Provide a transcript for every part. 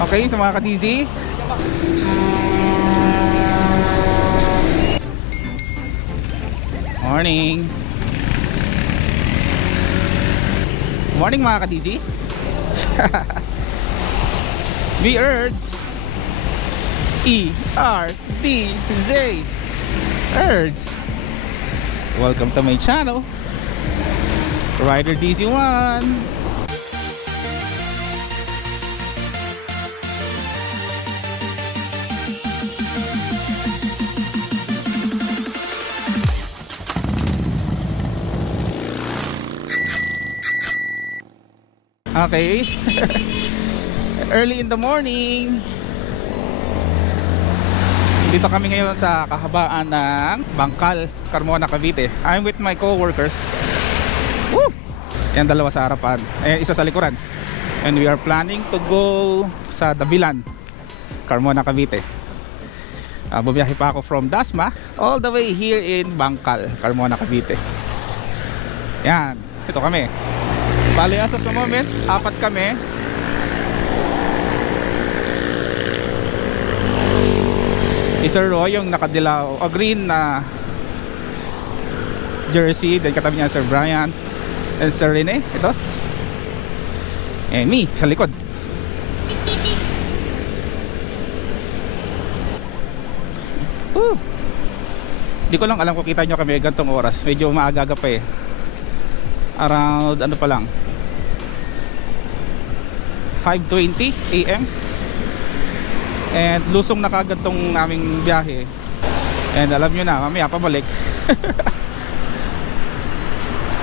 Okay, sa mga ka-DZ. Morning. Morning mga ka-DZ. We Erds. E-R-D-Z. Erds. Welcome to my channel, Rider DC1. Okay. Early in the morning. Dito kami ngayon sa kahabaan ng Bangkal, Carmona, Cavite. I'm with my co-workers. Woo! Yan, dalawa sa harapan. Ayan, isa sa likuran. And we are planning to go sa Davilan, Carmona, Cavite. Bubiyahe pa ako from Dasma all the way here in Bangkal, Carmona, Cavite. Yan, ito kami. Bali, as of the moment, 4 kami. Sir Roy, yung nakadilaw o green na jersey, then katabi niya Sir Brian and Sir Rene, ito. And me, sa likod. Di ko lang alam kung kita nyo kami gantong oras. Medyo maaga pa eh. Around ano pa lang, 5:20 AM. And lusong na kagad tong aming biyahe. And alam nyo na, mamaya pabalik.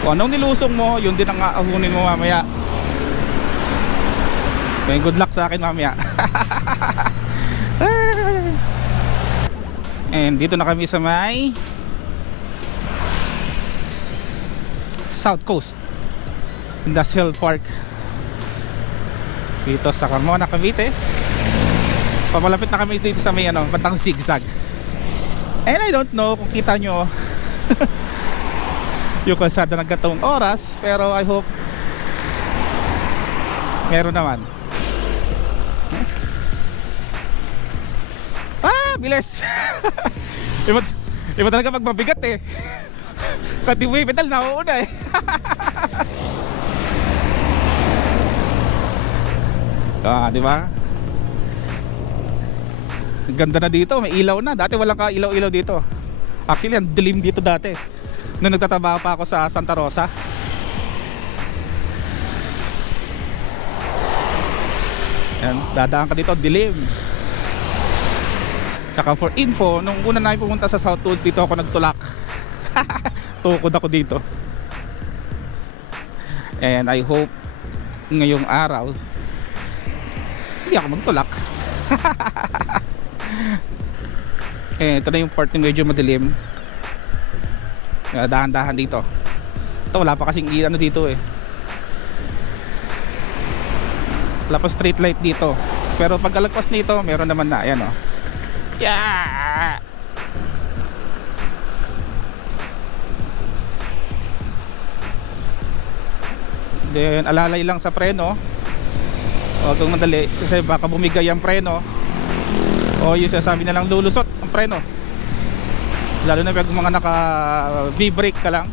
Kung anong nilusong mo, yun din ang aahunin mo mamaya. Okay, good luck sa akin mamaya. And dito na kami sa may South Coast Industrial Park dito sa Carmona, Cavite. Papalapit na kami dito sa may bandang zigzag. And I don't know kung kita nyo yung kalsada ng gatong oras, pero I hope meron naman. Bilis. Iba talaga pag mabigat eh. Pati mo yung pedal, nauuna eh. Di ba? Ganda na dito, may ilaw na. Dati walang ka-ilaw-ilaw dito. Actually, ang dilim dito dati nung nagtatrabaho pa ako sa Santa Rosa. Yan, dadaan ka dito, dilim. Saka for info, nung una na pumunta sa South Coast, dito ako nagtulak. Tukod ako dito. And I hope ngayong araw hindi ako magtulak. Ito na yung part na medyo madilim. Dahan-dahan dito. Ito wala pa kasing ano dito eh. Wala pa street light dito. Pero pag alagpas nito, meron naman na. Ayan o. Yeah! Then alalay lang sa preno. O itong madali kasi baka bumigay ang preno. O yung sasabi na lang lulusot ang preno. Lalo na pag mga naka V-brake ka lang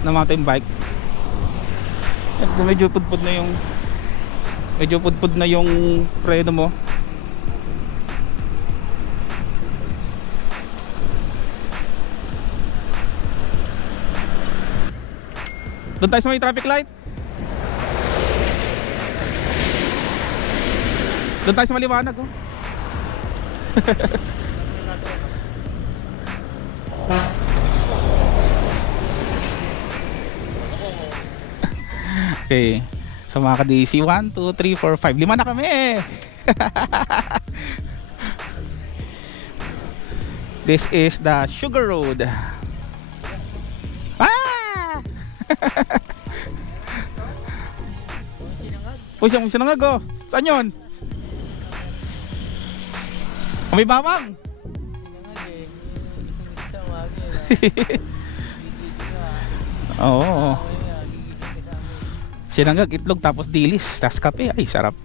na mountain bike. Ito medyo pudpud na yung preno mo. Doon tayo sa may traffic light. Doon tayo sa maliwanag oh. Okay. Sa mga ka-DC, 1, 2, 3, 4, 5. 5 na kami. This is the Sugar Road. Uy, siyang sinangag oh. Saan yun? May bawang. Oo. Sinangag, itlog, tapos dilis, tapos kape. Ay, sarap.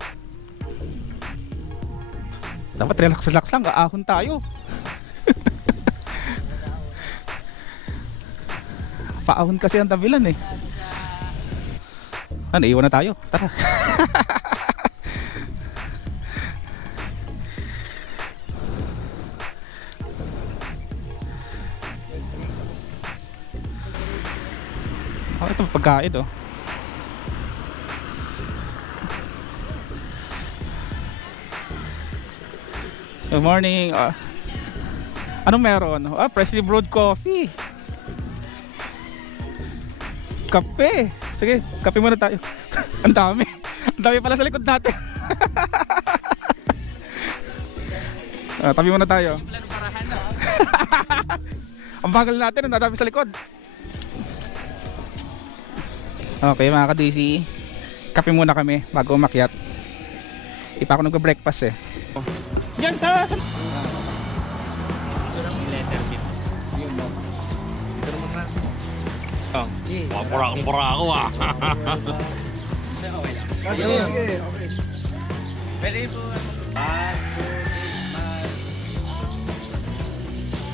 Dapat relax-relax lang, aahon tayo. Paahon kasi ang Davilan eh. Ano, iwan na tayo. Tara. Oh, ito pagkain oh. Good morning. Anong meron? Freshly brewed coffee. Kape. Sige, kape muna tayo. Ang dami. Ang dami pala sa likod natin. Tabi muna tayo. Ang bagal natin, ang dami sa likod. Okay mga ka-DC, kape muna kami bago umakyat. Di pa ako nag-breakfast eh. Diyan sa... Pura ako ah. Pwede po.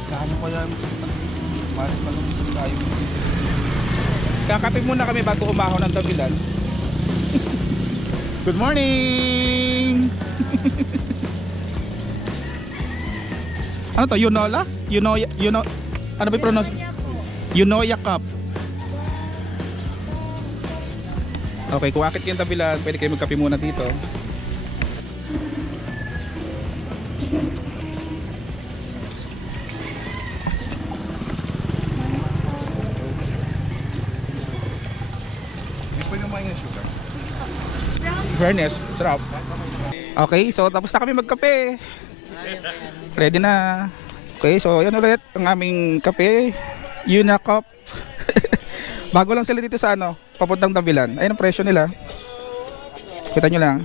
Kano ko yan? Kakape muna kami bago umahon ng Davilan. Good morning! Ano to? Yunola? Yuno... Ano ba yung pronounce? Yunoya Cup. Okay, kung akit yung Davilan, pwede kayo magkape muna dito. Fairness, sarap. Okay, so tapos na kami magkape. Ready na. Okay, so yan ulit ang aming kape. Yuna Cup. Bago lang sila dito sa ano, papuntang Davilan. Ayun ang presyo nila. Kita nyo lang.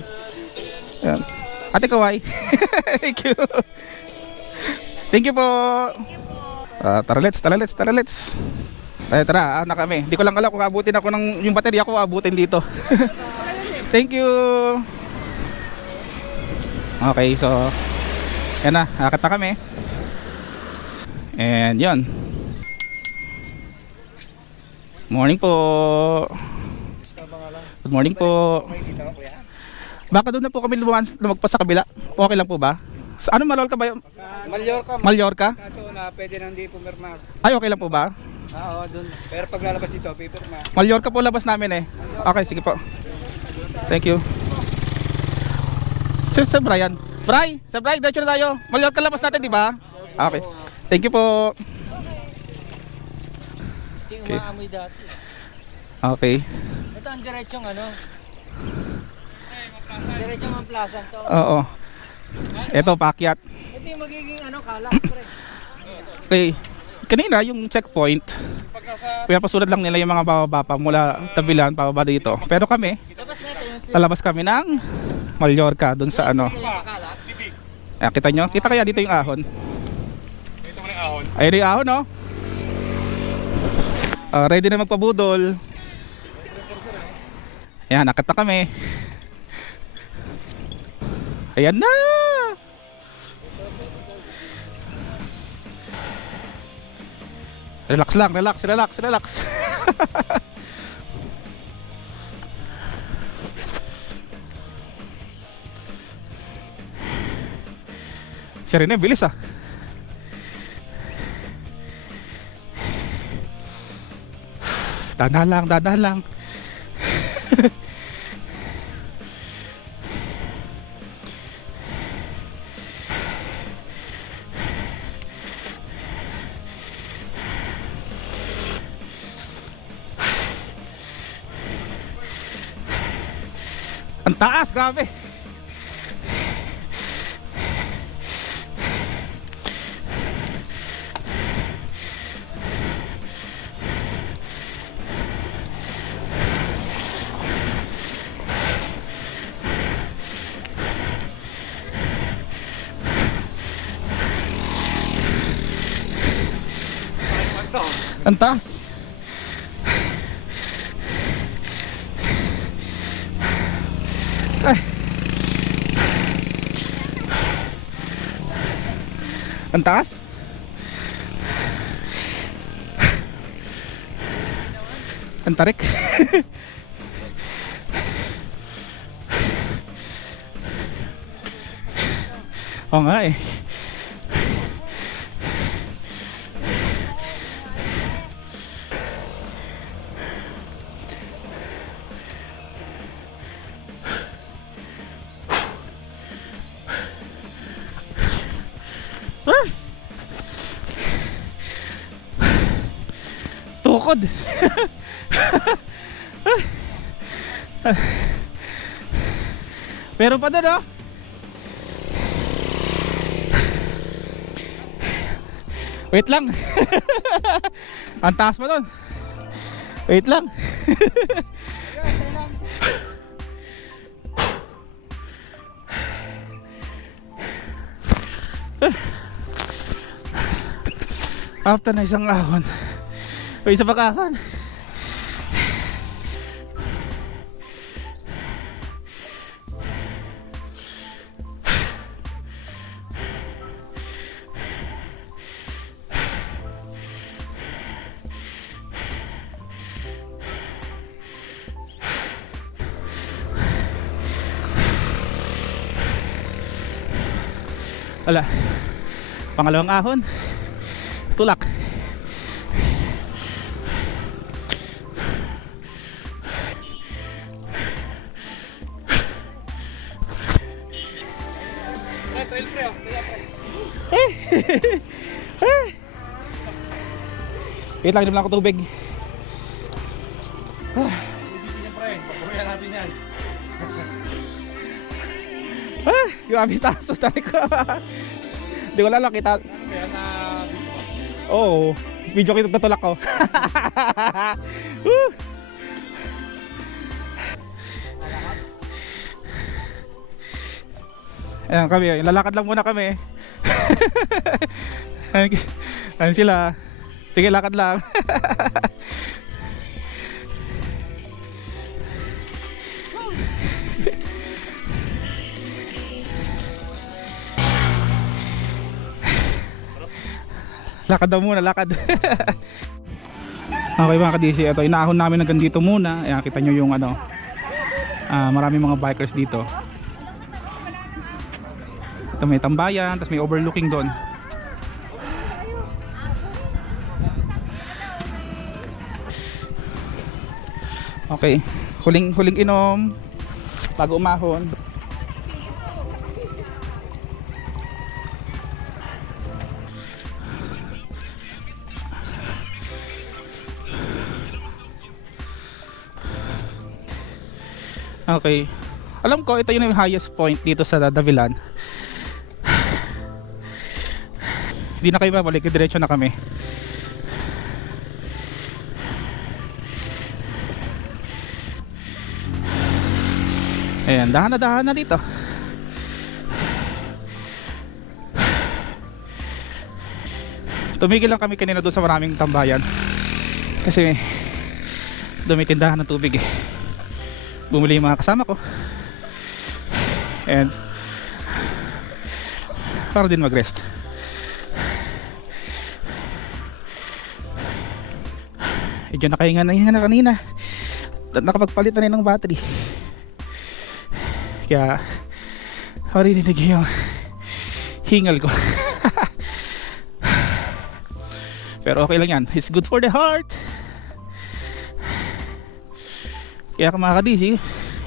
Ayan. Ate Kawai. Thank you. Thank you po. Tara let's. Ay, tara, na kami. Hindi ko lang alam kung abutin ako ng yung baterya ko, abutin dito. Thank you. Okay, so yan na, akit na kami. And yan. Morning po. Good morning po. Baka doon na po kami lumagpas sa kabila. Okay lang po ba? So, ano Mallorca ba yun? Mallorca? Kaso na pwede nang di pumirma. Ay, okay lang po ba? Oo, doon. Pero pag lalabas dito, pipirma. Mallorca po labas namin eh. Okay, sige po. Thank you. Sir Brian. Sir Brian, diretso na tayo. Mallorca labas natin, di ba? Okay. Thank you po. Hindi umaamoy dati. Okay. Ito ang diretsong ano? Diretsong Mamplasan to. Oo. Ito, paakyat. Ito yung magiging ano, kala. Okay. Kanina yung checkpoint, pinapasulat lang nila yung mga bababa pa mula Davilan pababa dito. Pero kami, lalabas kami ng Mallorca dun sa ano. Kita nyo? Kita kaya dito yung ahon? Dito mo ng ahon. Ayun yung ahon, no? Ready na magpabudol. Ayan, nakita kami. Ayan na! Relax lang, relax. Serena, bilis ah. Dahan lang. Ang taas, grabe. Ang taas. Ay. Ang taas? Ang tarik. Oo nga eh. Tukod. Meron pa doon, oh. Wait lang. Ang taas pa doon. Wait lang. After na isang ahon, o isa pa kahon. Wala. Pangalawang ahon. Tulak. Wait lang, inom lang ako tubig. Yung abitaso tayo ko. Hindi ko lang kita. Oo, video ko yung tutulak ko. Ayan kami, lalakad lang muna kami. Ayan sila. Sige, lakad lang. Lakad daw muna, lakad. Okay mga ka-DC, ito inaahon namin hanggang dito muna. Ayan, kita nyo yung ano, maraming mga bikers dito. Ito may tambayan, tapos may overlooking doon. Okay, huling inom bago umahon. Okay, alam ko ito yung highest point dito sa Davilan. Hindi na kayo babalik, diretso na kami. Ayan, dahan na dito. Tumigil lang kami kanina doon sa maraming tambayan kasi dumitindahan ng tubig eh. Bumili yung mga kasama ko and para din mag-rest. Medyo nakahinga na kanina at nakapagpalit na rin ng battery, kaya marinig yung hingal ko. Pero okay lang yan, it's good for the heart. Kaya kung mga ka-DC,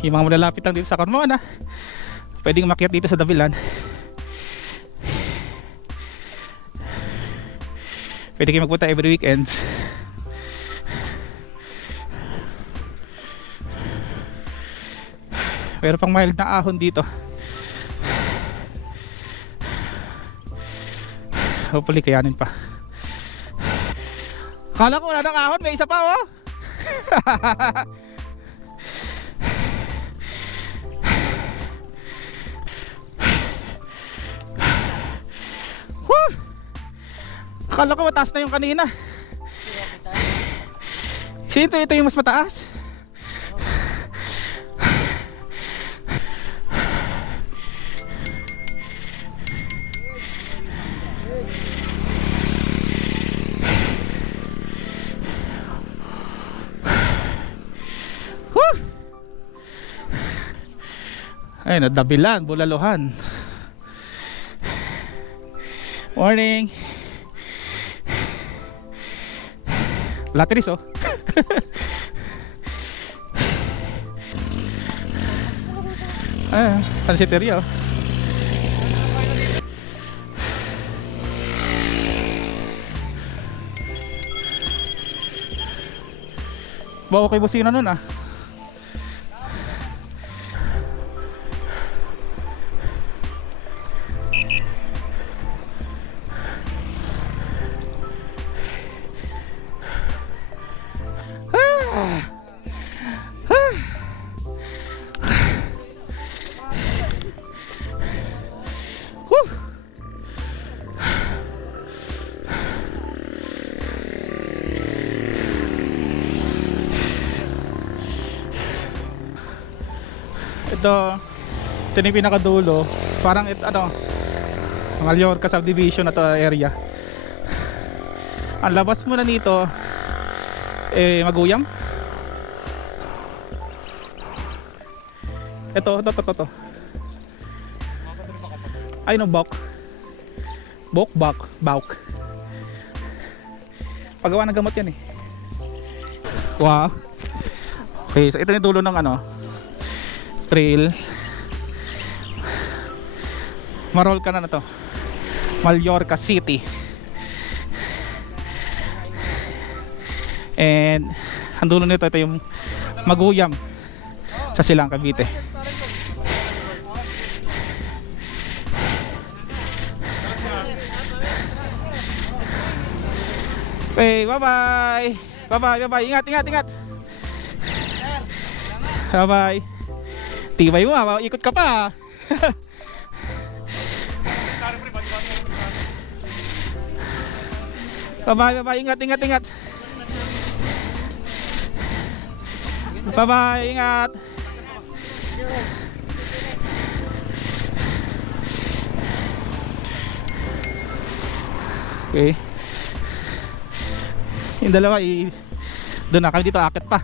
yung mga malalapit lang dito sa Carmona, pwedeng makiat dito sa Davilan. Pwede kayo magpunta every weekends. Pero pang mild na ahon dito. Hopefully kayanin pa. Kala ko wala nang ahon, may isa pa oh. Akala ko mataas na yung kanina. Ito yung mas mataas. Ayun, Davilan, Bulaluhan. Morning. Lateris oh. Pansiteria oh. Bawa kay busina nun ah. Ito yung pinakadulo. Parang Mallorca subdivision na to area. Ang labas mo na nito Maguyam. Ito. Ay no, Bauk. Pagawa ng gamot yan eh. Wow. Okay, so ito yung dulo ng trail. Marol ka na to. Mallorca City. And ang dulo nito, ito yung Maguyam sa Silang Cavite. Okay, bye-bye. Ingat. Bye-bye. Tibay mo ha, ikot ka pa. Bye-bye, ingat. Bye-bye, ingat. Okay. Yung dalawa doon na kami, dito akit pa.